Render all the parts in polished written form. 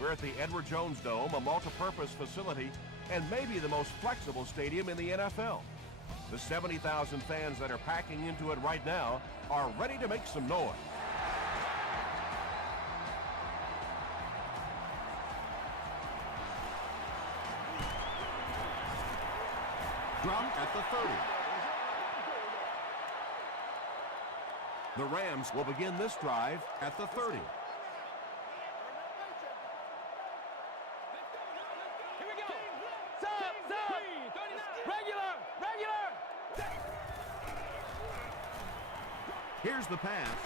We're at the Edward Jones Dome, a multi-purpose facility and maybe the most flexible stadium in the NFL. The 70,000 fans that are packing into it right now are ready to make some noise. Drop at the 30. The Rams will begin this drive at the 30. Here's the pass,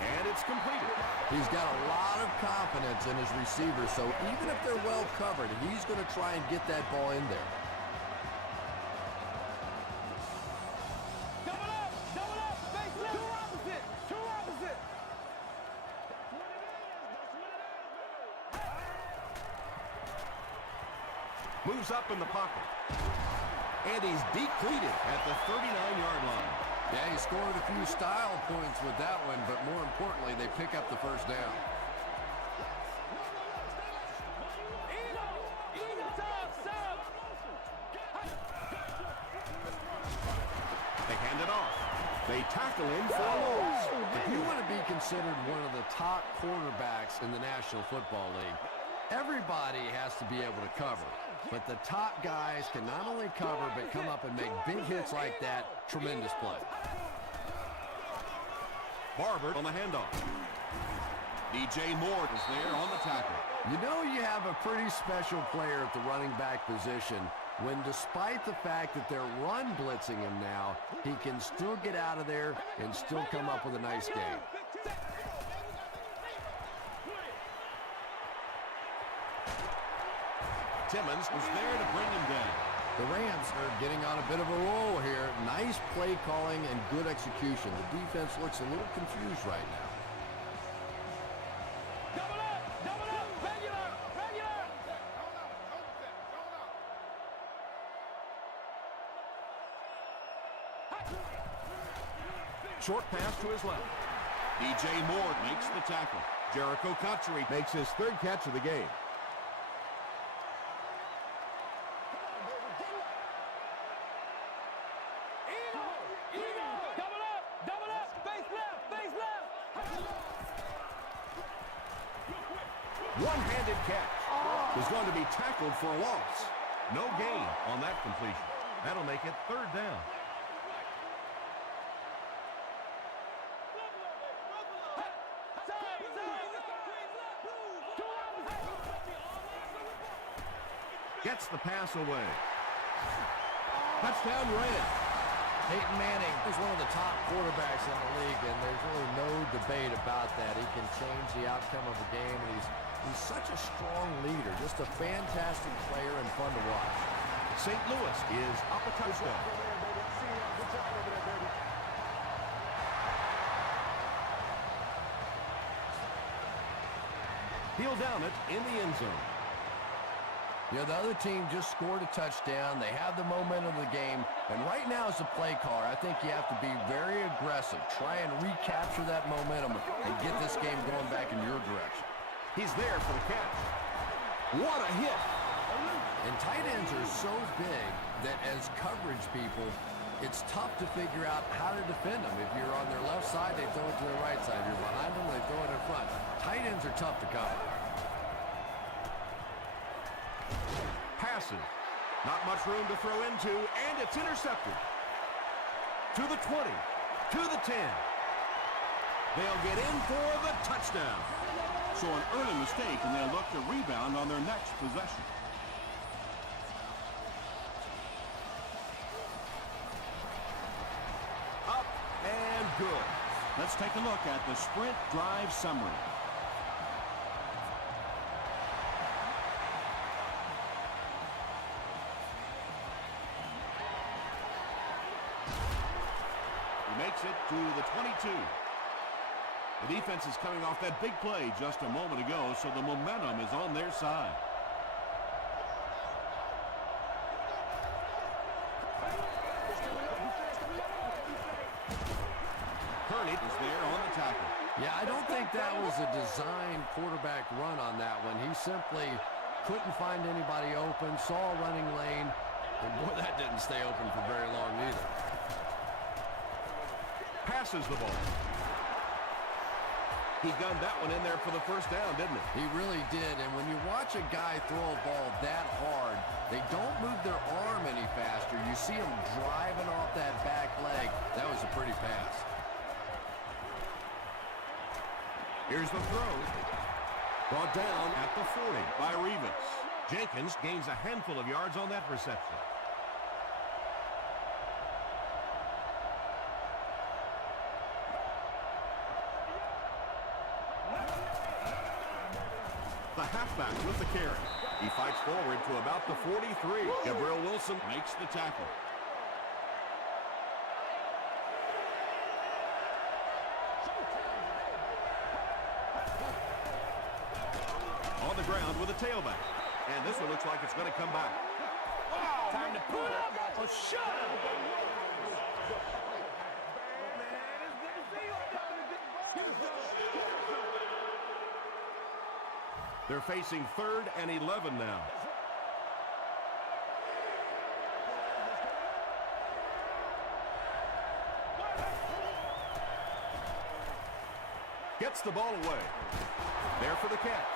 and it's completed. He's got a lot of confidence in his receivers, so even if they're well covered, he's going to try and get that ball in there. Double up, face left. Two opposite. Moves up in the pocket, and he's depleted at the 39-yard line. Yeah, he scored a few style points with that one, but more importantly, they pick up the first down. They hand it off. They tackle him for a loss. If you want to be considered one of the top quarterbacks in the National Football League, everybody has to be able to cover. But the top guys can not only cover, but come up and make big hits like that. Tremendous play. Barber on the handoff. DJ Moore is there on the tackle. You know you have a pretty special player at the running back position when, despite the fact that they're run blitzing him now, he can still get out of there and still come up with a nice game. Timmons was there to bring him down. The Rams are getting on a bit of a roll here. Nice play calling and good execution. The defense looks a little confused right now. Double up, regular. Short pass to his left. DJ Moore makes the tackle. Jericho Cotchery makes his third catch of the game. One-handed catch is going to be tackled for a loss. No gain on that completion. That'll make it third down. Gets the pass away. Touchdown Rams. Peyton Manning is one of the top quarterbacks in the league, and there's really no debate about that. He can change the outcome of a game, and he's such a strong leader, just a fantastic player and fun to watch. St. Louis is up a touchdown. He'll down it in the end zone. Yeah, the other team just scored a touchdown. They have the momentum of the game. And right now as a play caller, I think you have to be very aggressive. Try and recapture that momentum and get this game going back in your direction. He's there for the catch. What a hit. And tight ends are so big that as coverage people, it's tough to figure out how to defend them. If you're on their left side, they throw it to their right side. If you're behind them, they throw it in front. Tight ends are tough to cover. Passes. Not much room to throw into, and it's intercepted. To the 20, to the 10. They'll get in for the touchdown. So an early mistake, and they'll look to rebound on their next possession. Up and good. Let's take a look at the sprint drive summary. Makes it to the 22. The defense is coming off that big play just a moment ago, so the momentum is on their side. Kearney is there on the tackle. Yeah, I don't think that was a designed quarterback run on that one. He simply couldn't find anybody open, saw a running lane, and boy, that didn't stay open for very long either. Passes the ball. He gunned that one in there for the first down, didn't he? He really did, and when you watch a guy throw a ball that hard, they don't move their arm any faster. You see him driving off that back leg. That was a pretty pass. Here's the throw. Brought down at the 40 by Revis. Jenkins gains a handful of yards on that reception. The halfback with the carry. He fights forward to about the 43. Gabriel Wilson makes the tackle. On the ground with a tailback. And this one looks like it's going to come back. Time to put up a shot. They're facing 3rd and 11 now. Gets the ball away. There for the catch.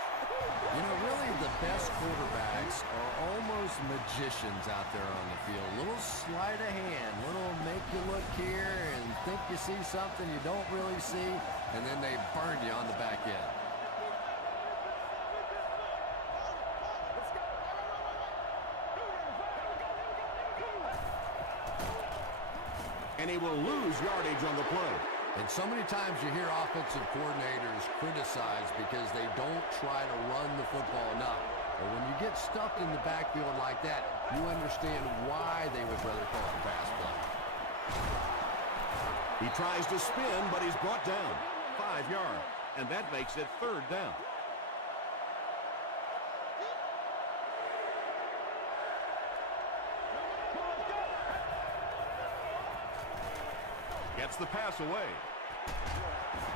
You know, really the best quarterbacks are almost magicians out there on the field. Little sleight of hand, little make you look here and think you see something you don't really see, and then they burn you on the back end. And he will lose yardage on the play. And so many times you hear offensive coordinators criticized because they don't try to run the football enough. But when you get stuffed in the backfield like that, you understand why they would rather call it a pass play. He tries to spin, but he's brought down. 5 yards. And that makes it 3rd down. Gets the pass away.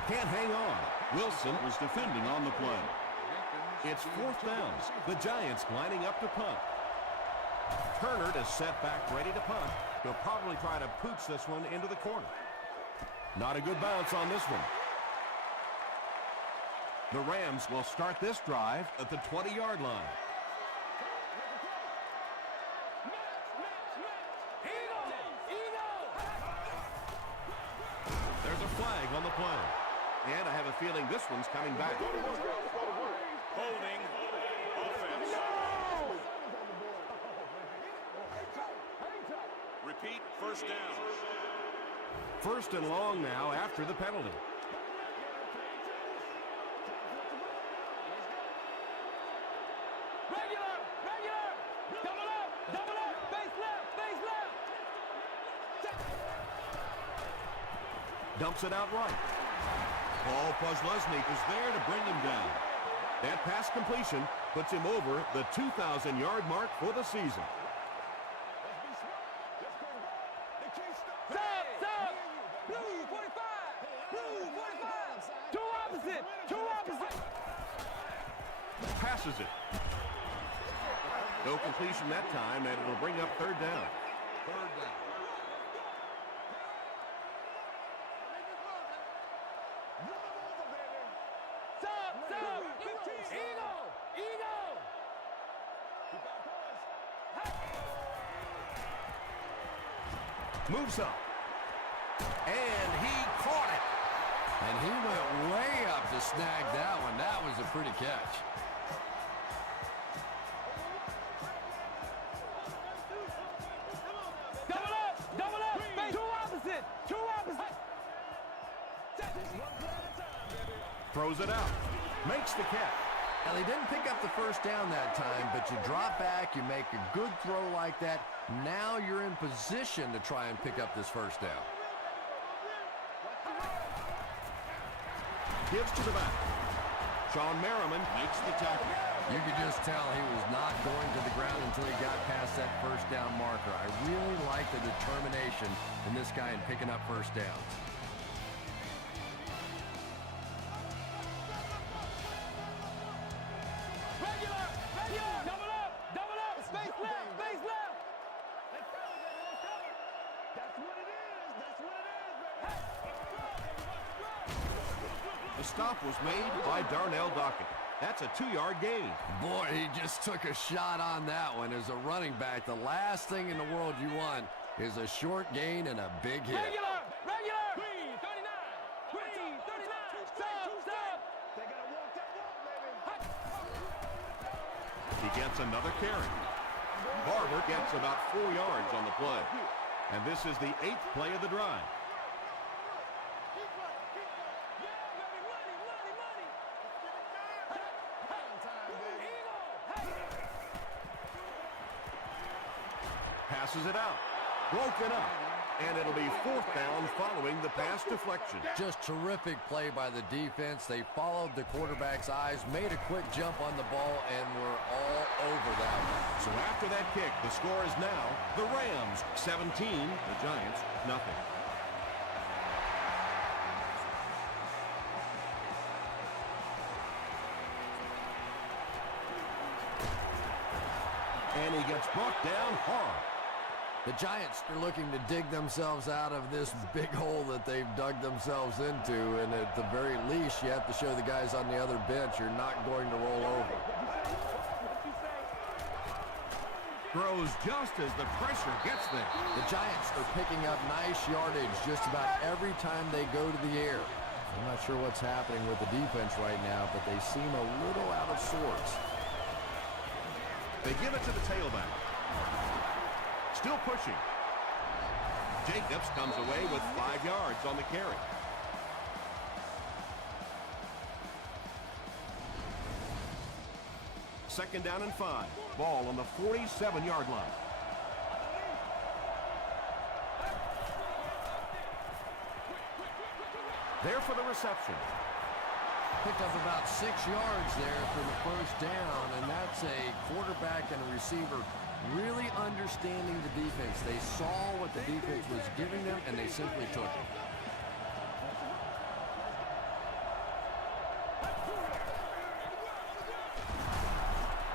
Can't hang on. Wilson was defending on the play. It's 4th down. The Giants lining up to punt. Turner is set back, ready to punt. He'll probably try to pooch this one into the corner. Not a good bounce on this one. The Rams will start this drive at the 20-yard line. There's a flag on the play. And I have a feeling this one's coming back. Holding offense. Repeat, 1st down. 1st and long now after the penalty. Regular, double up, face left. Dumps it out right. Paul Posluszny is there to bring him down. That pass completion puts him over the 2,000-yard mark for the season. Stop! Blue 45! Two opposite! Passes it. No completion that time, and it'll bring up 3rd down. 3rd down. Moves up. And he caught it. And he went way up to snag that one. That was a pretty catch. Double up! Two opposite! Throws it out. Makes the catch. Now, they didn't pick up the 1st down that time, but you drop back, you make a good throw like that. Now you're in position to try and pick up this 1st down. Gives to the back. Sean Merriman makes the tackle. You could just tell he was not going to the ground until he got past that 1st down marker. I really like the determination in this guy in picking up 1st downs. The stop was made by Darnell Dockett. That's a 2-yard gain. Boy, he just took a shot on that one. As a running back, the last thing in the world you want is a short gain and a big hit. Regular! Green, 39! Green, 39! Stop! They gotta walk that walk, baby! He gets another carry. Barber gets about 4 yards on the play. And this is the 8th play of the drive. Passes it out. Broken up. And it'll be 4th down following the pass deflection. Just terrific play by the defense. They followed the quarterback's eyes, made a quick jump on the ball, and were all over that one. So after that kick, the score is now the Rams 17, the Giants nothing. And he gets brought down hard. The Giants are looking to dig themselves out of this big hole that they've dug themselves into, and at the very least, you have to show the guys on the other bench you're not going to roll over. Throws just as the pressure gets there. The Giants are picking up nice yardage just about every time they go to the air. I'm not sure what's happening with the defense right now, but they seem a little out of sorts. They give it to the tailback. Still pushing. Jacobs comes away with 5 yards on the carry. Second down and 5. Ball on the 47-yard line. There for the reception. Picked up about 6 yards there for the first down, and that's a quarterback and a receiver really understanding the defense. They saw what the defense was giving them, and they simply took it.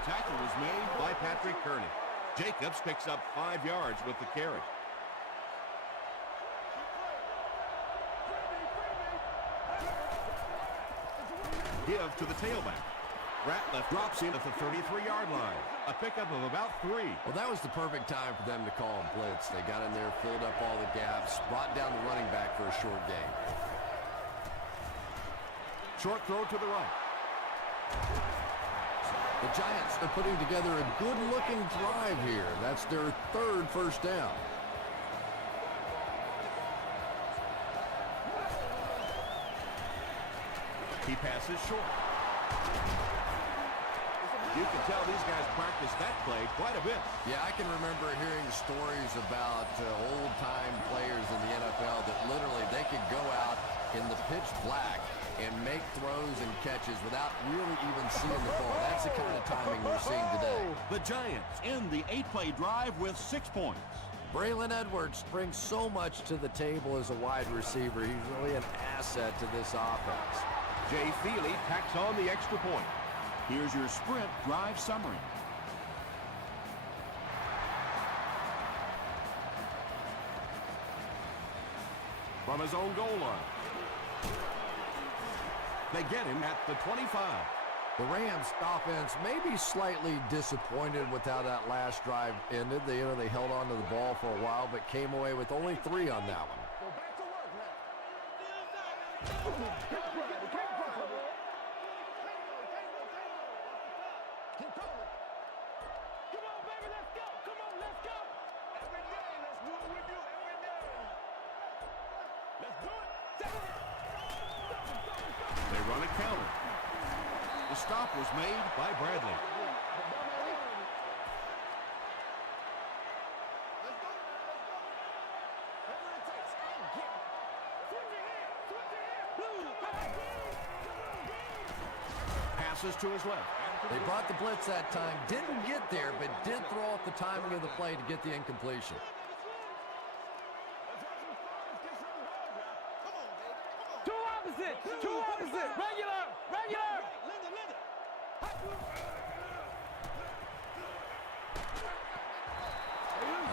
Tackle was made by Patrick Kearney. Jacobs picks up 5 yards with the carry. Give to the tailback. Ratliff drops in at the 33-yard line. A pickup of about 3. Well, that was the perfect time for them to call a blitz. They got in there, filled up all the gaps, brought down the running back for a short gain. Short throw to the right. The Giants are putting together a good-looking drive here. That's their 3rd first down. He passes short. You can tell these guys practice that play quite a bit. Yeah, I can remember hearing stories about old-time players in the NFL that literally they could go out in the pitch black and make throws and catches without really even seeing the ball. That's the kind of timing we're seeing today. The Giants end the 8-play drive with 6 points. Braylon Edwards brings so much to the table as a wide receiver. He's really an asset to this offense. Jay Feely tacks on the extra point. Here's your sprint drive summary. From his own goal line. They get him at the 25. The Rams offense may be slightly disappointed with how that last drive ended. They held on to the ball for a while, but came away with only 3 on that one. Go back to work now. Keep going. Come on, baby, let's go. Come on, let's go. Every day, let's do it with you. Every day. Let's do it. They run a counter. The stop was made by Bradley. Passes to his left. They brought the blitz that time, didn't get there, but did throw off the timing of the play to get the incompletion. Two opposite. Regular.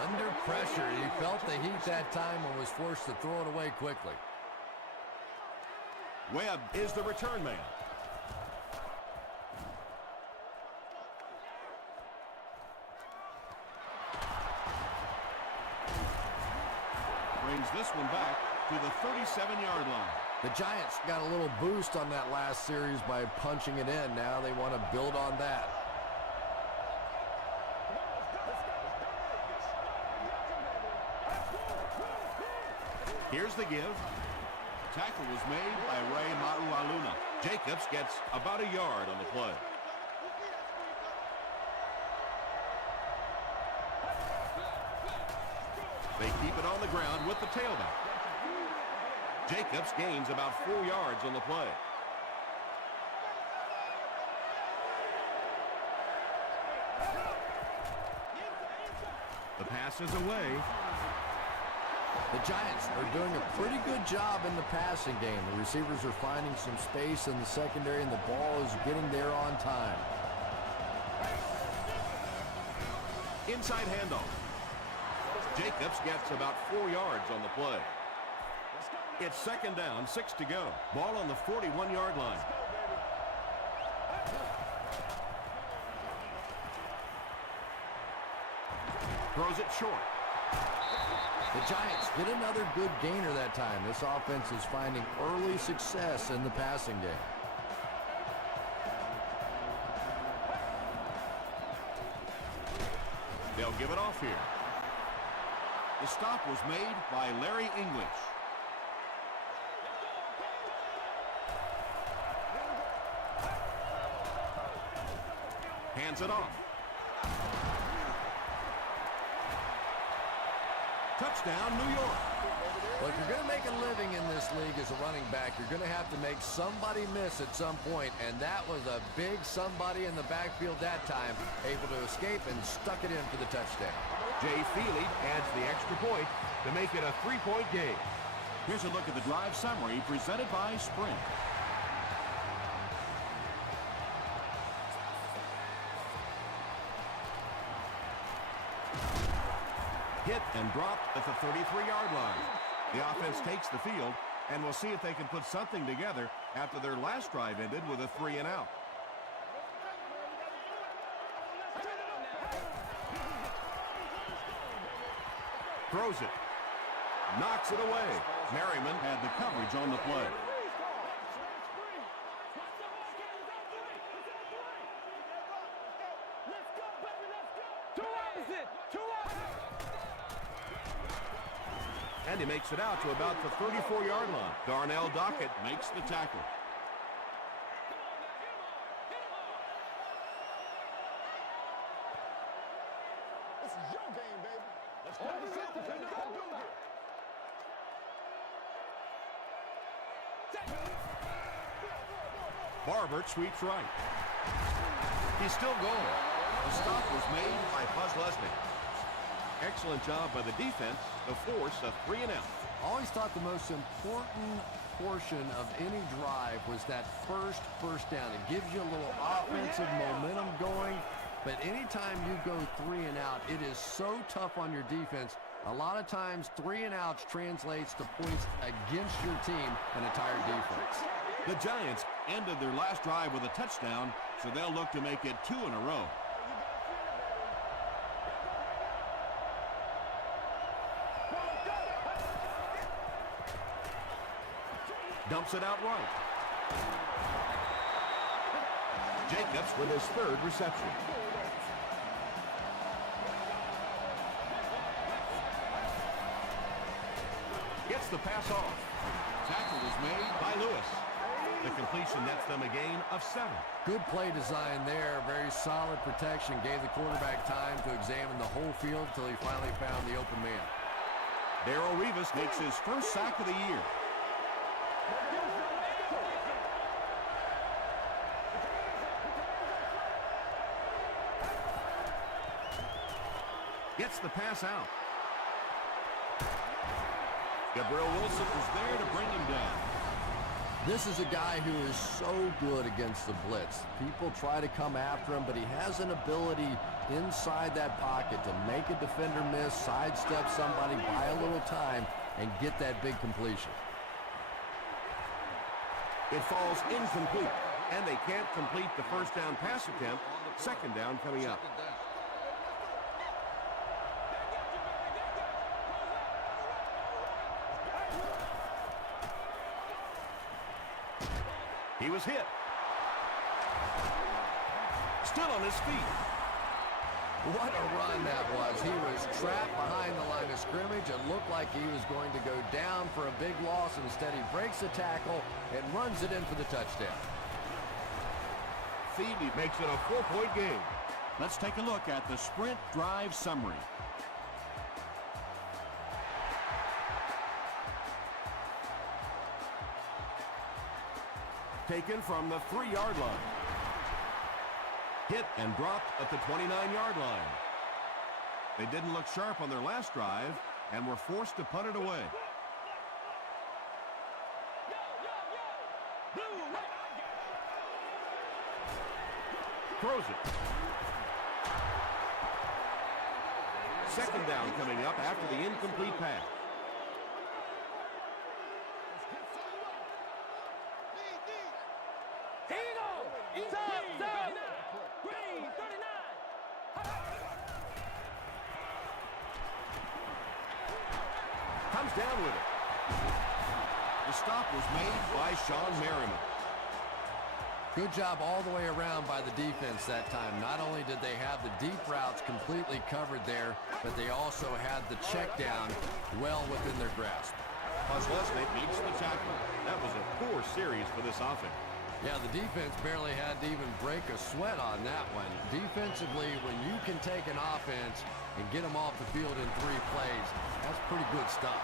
Under pressure, he felt the heat that time and was forced to throw it away quickly. Webb is the return man. Brings this one back to the 37-yard line. The Giants got a little boost on that last series by punching it in. Now they want to build on that. Here's the give. Tackle was made by Ray Maualuna. Jacobs gets about a yard on the play. They keep it on the ground with the tailback. Jacobs gains about 4 yards on the play. The pass is away. The Giants are doing a pretty good job in the passing game. The receivers are finding some space in the secondary, and the ball is getting there on time. Inside handoff. Jacobs gets about 4 yards on the play. It's second down, 6 to go. Ball on the 41-yard line. Throws it short. The Giants get another good gainer that time. This offense is finding early success in the passing game. They'll give it off here. The stop was made by Larry English. Hands it off. Touchdown, New York. Well, if you're going to make a living in this league as a running back, you're going to have to make somebody miss at some point, and that was a big somebody in the backfield that time, able to escape and stuck it in for the touchdown. Jay Feely adds the extra point to make it a 3-point game. Here's a look at the drive summary presented by Sprint. Hit and dropped at the 33-yard line. The offense takes the field, and we'll see if they can put something together after their last drive ended with a 3-and-out. Throws it. Knocks it away. Merriman had the coverage on the play. And he makes it out to about the 34-yard line. Darnell Dockett makes the tackle. This is your game, baby. Let's go. Barbert sweeps right. He's still going. The stop was made by Buzz Leslie. Excellent job by the defense to force a 3-and-out. Always thought the most important portion of any drive was that first down. It gives you a little offensive momentum going, but anytime you go 3-and-out, it is so tough on your defense. A lot of times 3-and-outs translates to points against your team and entire defense. The Giants ended their last drive with a touchdown, so they'll look to make it 2 in a row. Dumps it out right. Jacobs with his 3rd reception. Gets the pass off. Tackle was made by Lewis. The completion nets them a gain of 7. Good play design there. Very solid protection. Gave the quarterback time to examine the whole field until he finally found the open man. Darrelle Revis makes his first sack of the year. Gets the pass out. Gabriel Wilson was there to bring him down. This is a guy who is so good against the blitz. People try to come after him, but he has an ability inside that pocket to make a defender miss, sidestep somebody, buy a little time, and get that big completion. It falls incomplete, and they can't complete the first down pass attempt. Second down coming up. He was hit. Still on his feet. What a run that was. He was trapped behind the line of scrimmage. It looked like he was going to go down for a big loss. Instead, he breaks the tackle and runs it in for the touchdown. Phoebe makes it a 4-point game. Let's take a look at the sprint drive summary. Taken from the 3-yard line. Hit and dropped at the 29-yard line. They didn't look sharp on their last drive and were forced to punt it away. Throws it. Second down coming up after the incomplete pass. Comes down with it. The stop was made by Sean Merriman. Good job all the way around by the defense that time. Not only did they have the deep routes completely covered there, but they also had the check down well within their grasp. Lesnick meets the tackle. That was a poor series for this offense. Yeah, the defense barely had to even break a sweat on that one. Defensively, when you can take an offense and get them off the field in 3 plays, that's pretty good stuff.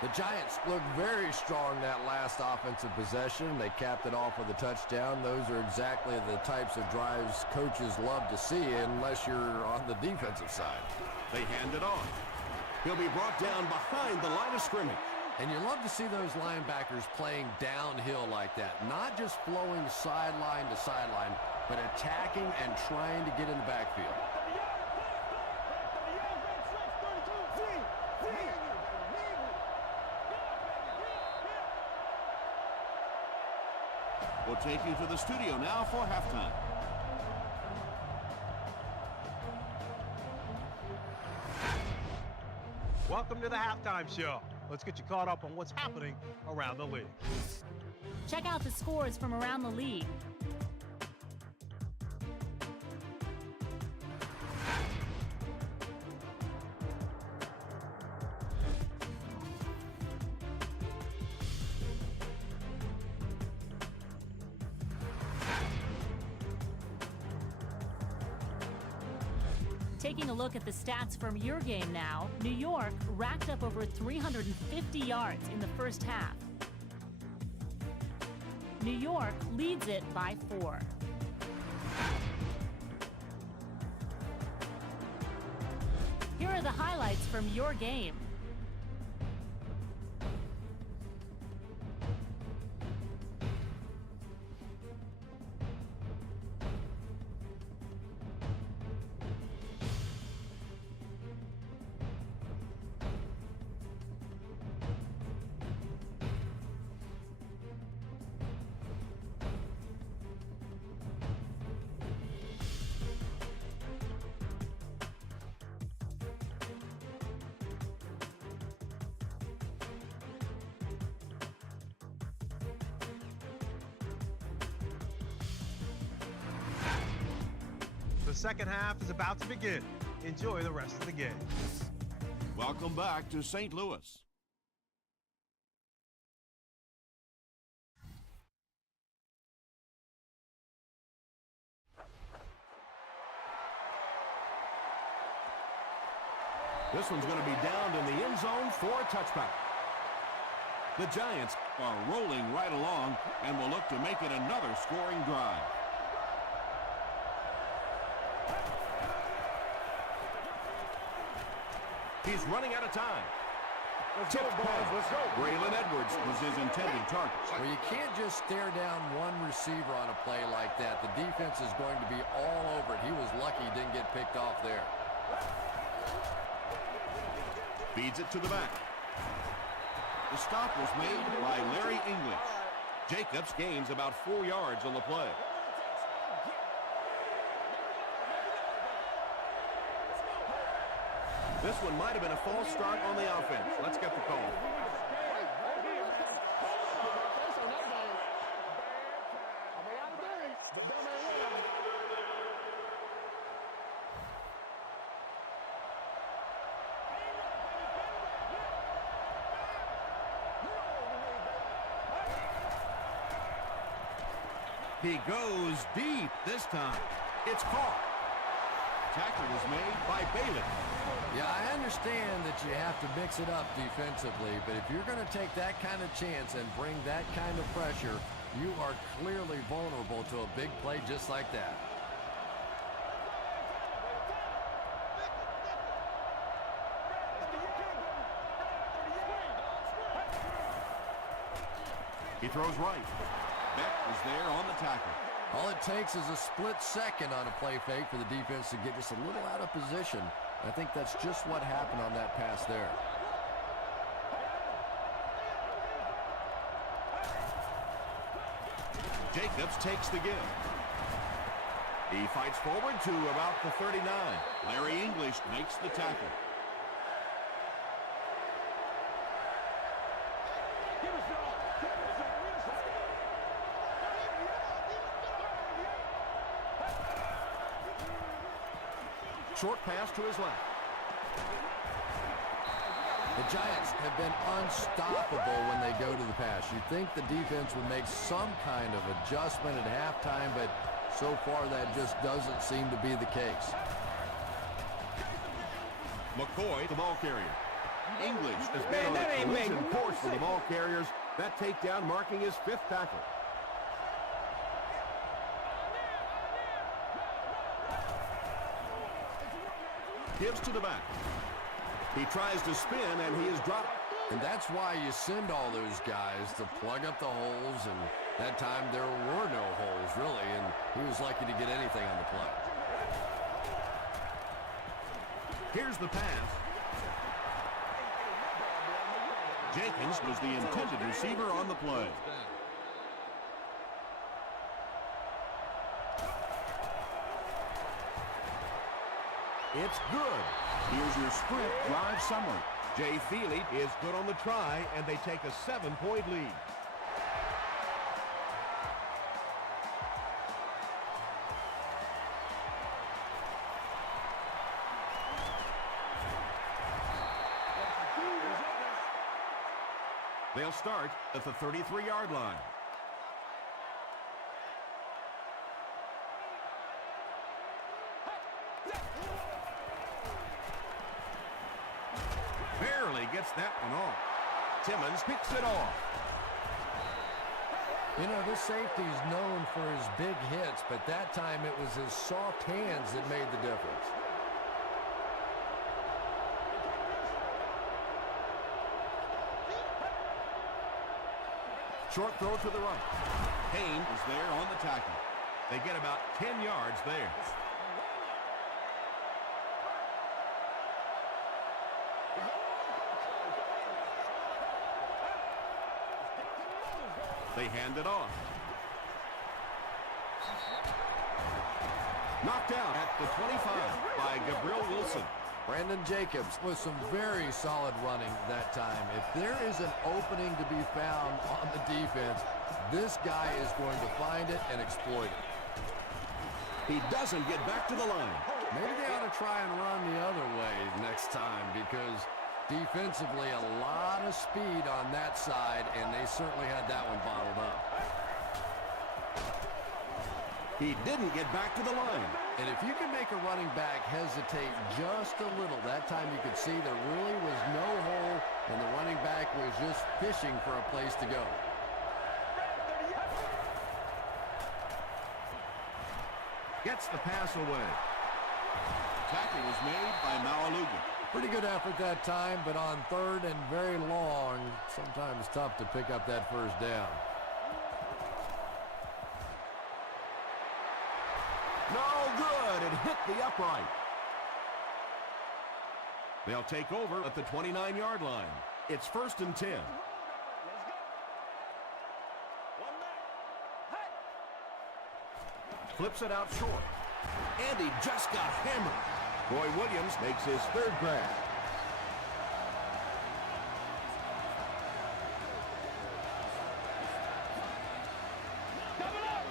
The Giants looked very strong that last offensive possession. They capped it off with a touchdown. Those are exactly the types of drives coaches love to see unless you're on the defensive side. They hand it off. He'll be brought down behind the line of scrimmage. And you love to see those linebackers playing downhill like that. Not just flowing sideline to sideline, but attacking and trying to get in the backfield. We'll take you to the studio now for halftime. Welcome to the halftime show. Let's get you caught up on what's happening around the league. Check out the scores from around the league. Taking a look at the stats from your game now, New York racked up over 350 yards in the first half. New York leads it by 4. Here are the highlights from your game. The second half is about to begin. Enjoy the rest of the game. Welcome back to St. Louis. This one's going to be downed in the end zone for a touchback. The Giants are rolling right along and will look to make it another scoring drive. He's running out of time. Tip pass. Braylon Edwards was his intended target. Well, you can't just stare down one receiver on a play like that. The defense is going to be all over it. He was lucky he didn't get picked off there. Feeds it to the back. The stop was made by Larry English. Jacobs gains about 4 yards on the play. This one might have been a false start on the offense. Let's get the call. He goes deep this time. It's caught. Tackle was made by Bailey. Yeah, I understand that you have to mix it up defensively, but if you're going to take that kind of chance and bring that kind of pressure, you are clearly vulnerable to a big play just like that. He throws right. Beck is there on the tackle. All it takes is a split second on a play fake for the defense to get just a little out of position. I think that's just what happened on that pass there. Jacobs takes the give. He fights forward to about the 39. Larry English makes the tackle. Short pass to his left. The Giants have been unstoppable when they go to the pass. You'd think the defense would make some kind of adjustment at halftime, but so far that just doesn't seem to be the case. McCoy, the ball carrier. English has been on a collision course for the ball carriers. That takedown marking his 5th tackle. Gives to the back. He tries to spin, and he is dropped. And that's why you send all those guys to plug up the holes, and that time there were no holes, really, and he was lucky to get anything on the play. Here's the pass. Jenkins was the intended receiver on the play. It's good. Here's your sprint drive summary. Jay Feely is good on the try, and they take a 7-point lead. They'll start at the 33-yard line. Barely gets that one off. Timmons picks it off. You know, this safety's known for his big hits, but that time it was his soft hands that made the difference. Short throw to the right. Payne is there on the tackle. They get about 10 yards there. They hand it off. Knocked out at the 25 by Gabriel Wilson. Brandon Jacobs with some very solid running that time. If there is an opening to be found on the defense, this guy is going to find it and exploit it. He doesn't get back to the line. Maybe they ought to try and run the other way next time, because defensively a lot of speed on that side, and they certainly had that one bottled up. He didn't get back to the line. And if you can make a running back hesitate just a little, that time you could see there really was no hole, and the running back was just fishing for a place to go. Gets the pass away. Tackle was made by Maualuga. Pretty good effort that time, but on third and very long, sometimes tough to pick up that first down. No good. It hit the upright. They'll take over at the 29-yard line. It's 1st and 10. One man. Flips it out short. And he just got hammered. Roy Williams makes his third grab. Double up,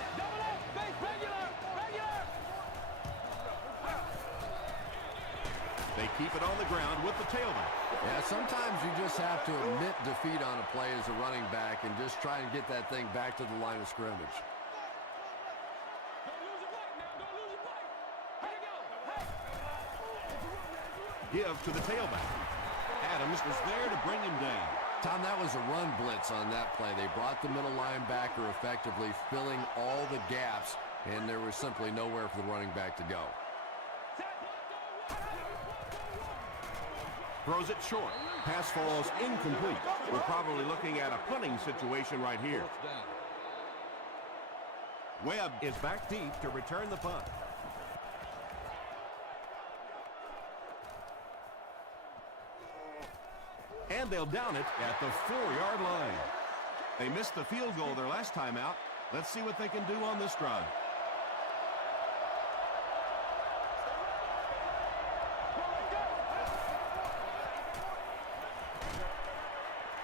base regular. They keep it on the ground with the tailback. Yeah, sometimes you just have to admit defeat on a play as a running back and just try and get that thing back to the line of scrimmage. Don't lose your bike now, don't lose your bike. Here you go. Give to the tailback. Adams was there to bring him down. Tom, that was a run blitz on that play. They brought the middle linebacker effectively filling all the gaps, and there was simply nowhere for the running back to go. Throws it short. Pass falls incomplete. We're probably looking at a punting situation right here. Webb is back deep to return the punt. And they'll down it at the 4-yard line. They missed the field goal their last time out. Let's see what they can do on this drive.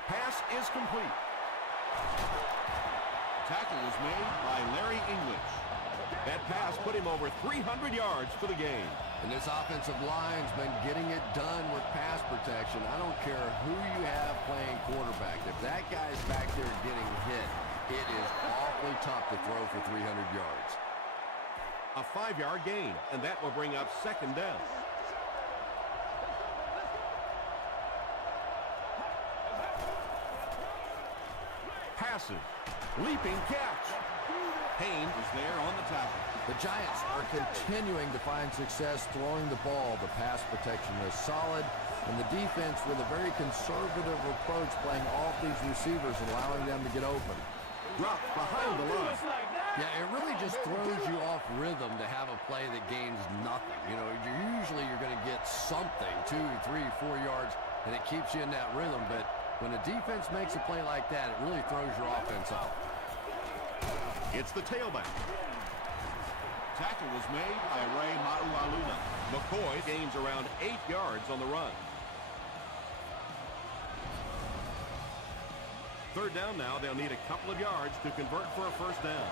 Pass is complete. Tackle was made by Larry English. That pass put him over 300 yards for the game. And this offensive line's been getting it done with pass protection. I don't care who you have playing quarterback. If that guy's back there getting hit, it is awfully tough to throw for 300 yards. A 5-yard gain, and that will bring up second down. Passes. Leaping catch. Payne is there on the tackle. The Giants are continuing to find success throwing the ball. The pass protection is solid, and the defense with a very conservative approach playing off these receivers, allowing them to get open. Drop behind the line. Yeah, it really just throws you off rhythm to have a play that gains nothing. You know, usually you're going to get something, 2, 3, 4 yards, and it keeps you in that rhythm. But when a defense makes a play like that, it really throws your offense off. It's the tailback. Tackle was made by Ray Maualuna. McCoy gains around 8 yards on the run. Third down now. They'll need a couple of yards to convert for a first down.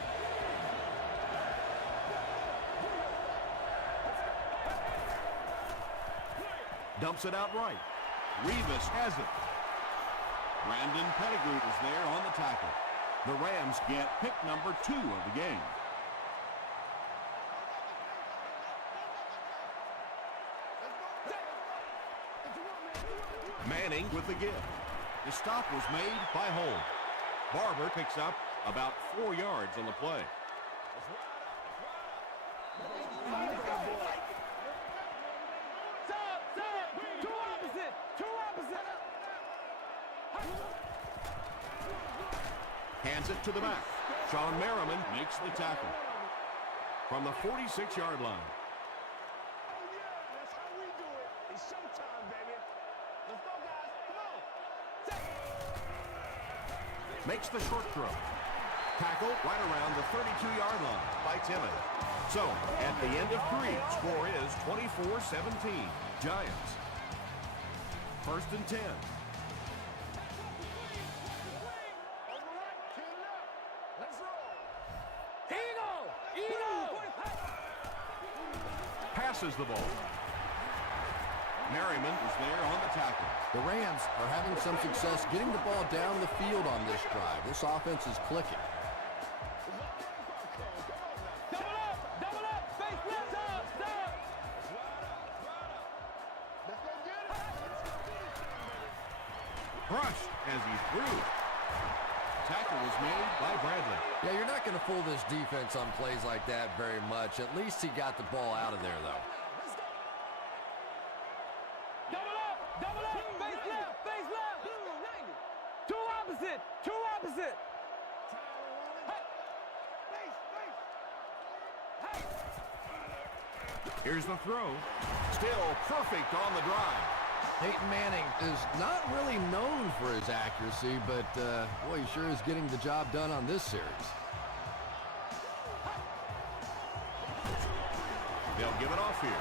Dumps it out right. Revis has it. Brandon Pettigrew is there on the tackle. The Rams get pick number 2 of the game. Manning with the give. The stop was made by Holmes. Barber picks up about 4 yards on the play. Hands it to the back. Sean Merriman makes the tackle from the 46-yard line. Oh yeah, that's how we do it. It's showtime, baby. Let's go, guys. Come on. Makes the short throw. Tackle right around the 32-yard line by Timmons. So, at the end of 3, score is 24-17. Giants. First and 10. Passes the ball. Merriman is there on the tackle. The Rams are having some success getting the ball down the field on this drive. This offense is clicking. Double up, face left, stop. Crushed as he threw. Tackle was made by Bradley. Yeah, you're not going to fool this defense on plays like that very much. At least he got the ball out of there, though. Double up, face left. Two opposite. Here's the throw. Still perfect on the drive. Peyton Manning is not really known for his accuracy, but boy, he sure is getting the job done on this series. They'll give it off here.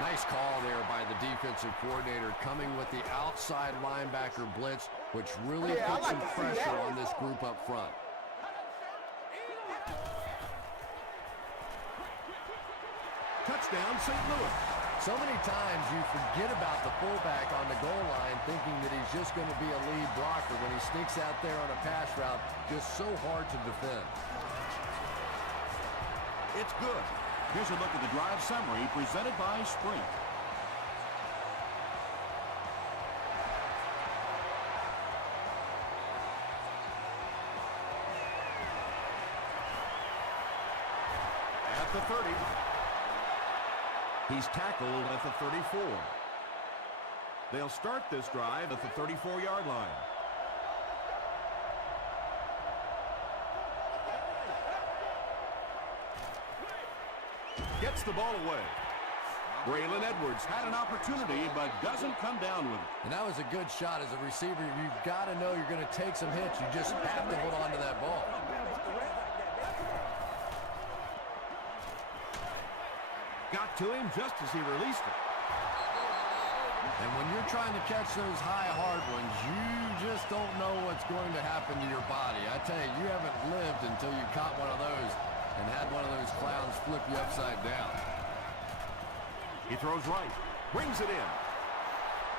Nice call there by the defensive coordinator, coming with the outside linebacker blitz, which really puts some pressure on this group up front. Touchdown, St. Louis. So many times you forget about the fullback on the goal line, thinking that he's just going to be a lead blocker when he sneaks out there on a pass route, just so hard to defend. It's good. Here's a look at the drive summary presented by Sprint. At the 30. He's tackled at the 34. They'll start this drive at the 34-yard line. Gets the ball away. Braylon Edwards had an opportunity, but doesn't come down with it. And that was a good shot. As a receiver, you've got to know you're going to take some hits. You just have to hold on to that ball. Got to him just as he released it. And when you're trying to catch those high, hard ones, you just don't know what's going to happen to your body. I tell you, you haven't lived until you caught one of those and had one of those clowns flip you upside down. He throws right, brings it in.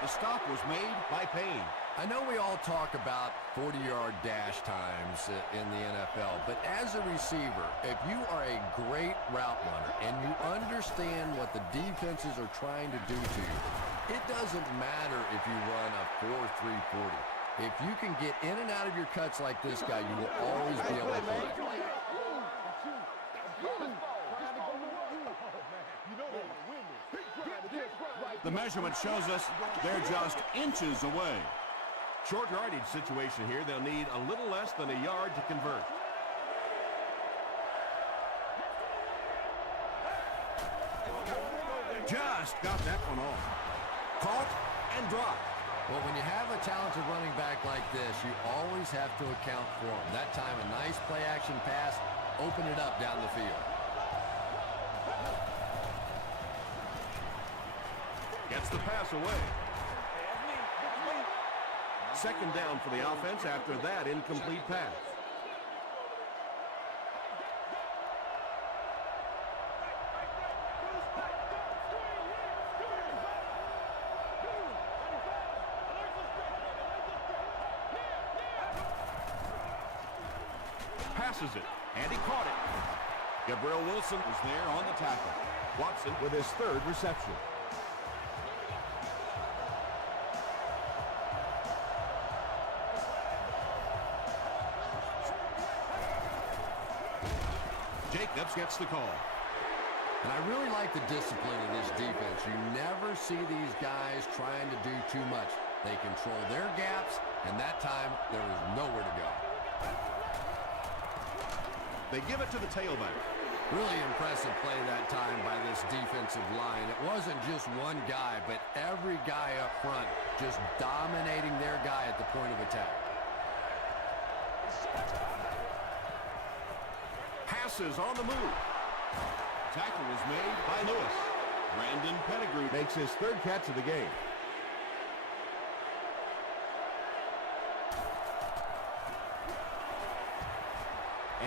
The stop was made by Payne. I know we all talk about 40-yard dash times in the NFL, but as a receiver, if you are a great route runner and you understand what the defenses are trying to do to you, it doesn't matter if you run a 4.340. If you can get in and out of your cuts like this guy, you will always be able to play. The measurement shows us they're just inches away. Short yardage situation here. They'll need a little less than a yard to convert. Just got that one off. Caught and dropped. Well, when you have a talented running back like this, you always have to account for him. That time, a nice play-action pass, open it up down the field. Gets the pass away. Second down for the offense after that incomplete pass. Passes it, and he caught it. Gabriel Wilson was there on the tackle. Watson with his third reception. Jacobs gets the call. And I really like the discipline of this defense. You never see these guys trying to do too much. They control their gaps, and that time there was nowhere to go. They give it to the tailback. Really impressive play that time by this defensive line. It wasn't just one guy, but every guy up front just dominating their guy at the point of attack. Passes on the move. Tackle was made by Lewis. Brandon Pettigrew makes his third catch of the game.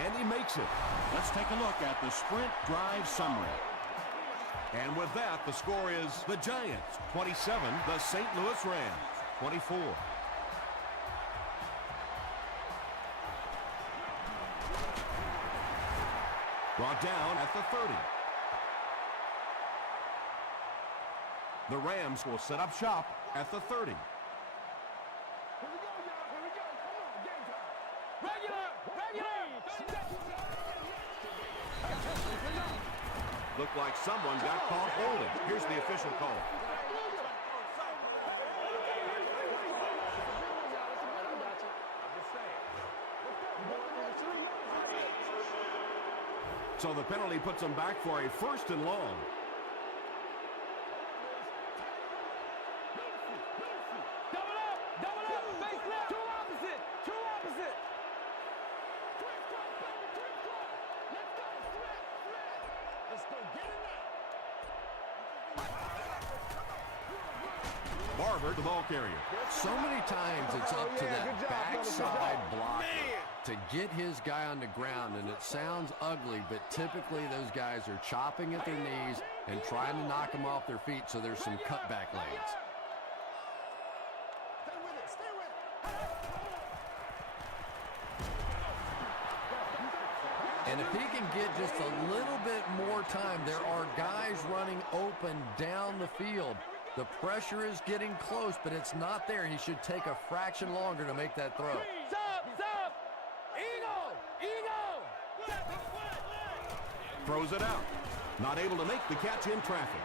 And he makes it. Let's take a look at the sprint drive summary. And with that, the score is the Giants 27, the St. Louis Rams 24. Brought down at the 30. The Rams will set up shop at the 30. Looked like someone got caught holding. Here's the official call. So the penalty puts them back for a first and long. Double up, face left, two opposite. Let's go, get it now. Barber, the ball carrier. So many times it's up to that backside blocker to get his guy on the ground, and it sounds ugly, but typically those guys are chopping at their knees and trying to knock them off their feet, so there's some cutback lanes. And if he can get just a little bit more time, there are guys running open down the field. The pressure is getting close, but it's not there. He should take a fraction longer to make that throw. Stop! Eagle! Throws it out. Not able to make the catch in traffic.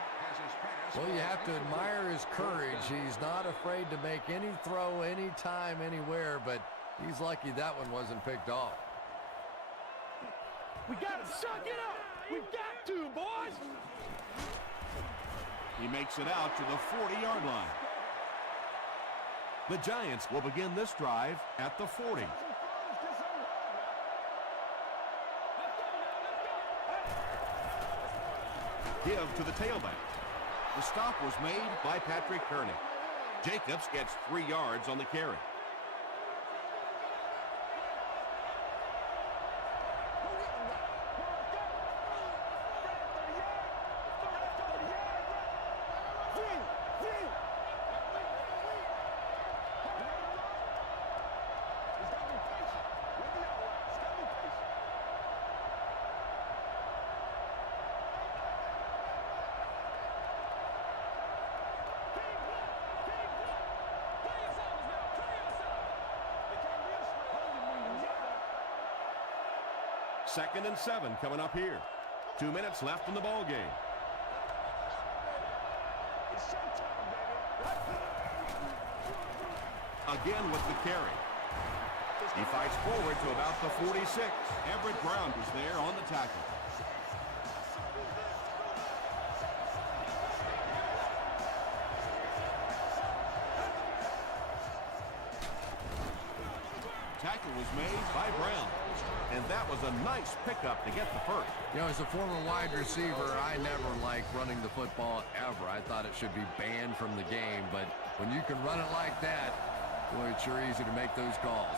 Well, you have to admire his courage. He's not afraid to make any throw anytime, anywhere, but he's lucky that one wasn't picked off. We got to suck it up! We got to, boys! He makes it out to the 40-yard line. The Giants will begin this drive at the 40. Give to the tailback. The stop was made by Patrick Kearney. Jacobs gets 3 yards on the carry. Second and 7 coming up here. 2 minutes left in the ball game. Again with the carry. He fights forward to about the 46. Everett Brown is there on the tackle. Tackle was made by Brown. And that was a nice pickup to get the first. You know, as a former wide receiver, I never liked running the football ever. I thought it should be banned from the game, but when you can run it like that, boy, it's sure easy to make those calls.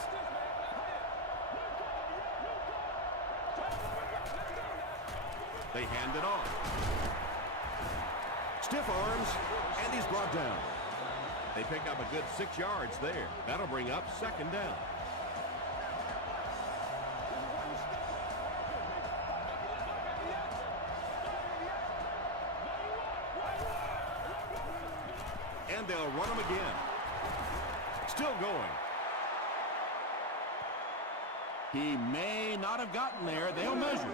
They hand it off. Stiff arms, and he's brought down. They pick up a good 6 yards there. That'll bring up second down. And they'll run him again. Still going. He may not have gotten there. They'll measure.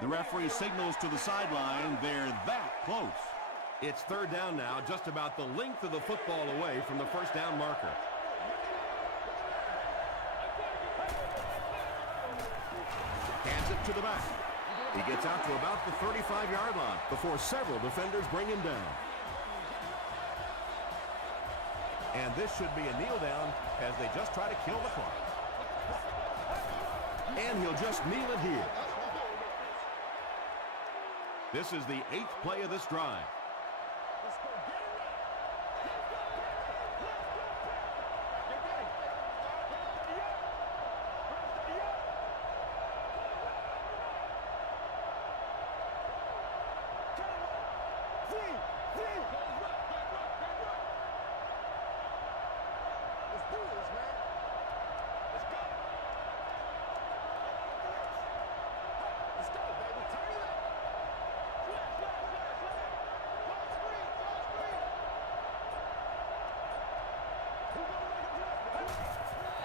The referee signals to the sideline. They're that close. It's third down now, just about the length of the football away from the first down marker. Hands it to the back. He gets out to about the 35-yard line before several defenders bring him down. And this should be a kneel down as they just try to kill the clock. And he'll just kneel it here. This is the 8th play of this drive.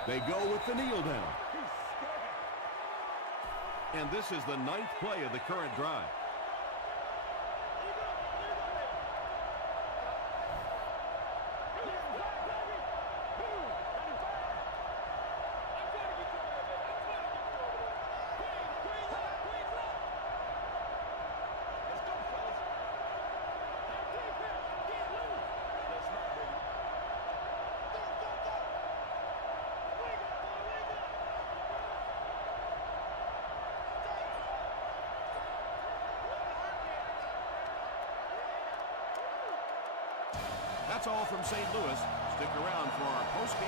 They go with the kneel down. And this is the 9th play of the current drive. That's all from St. Louis. Stick around for our post-game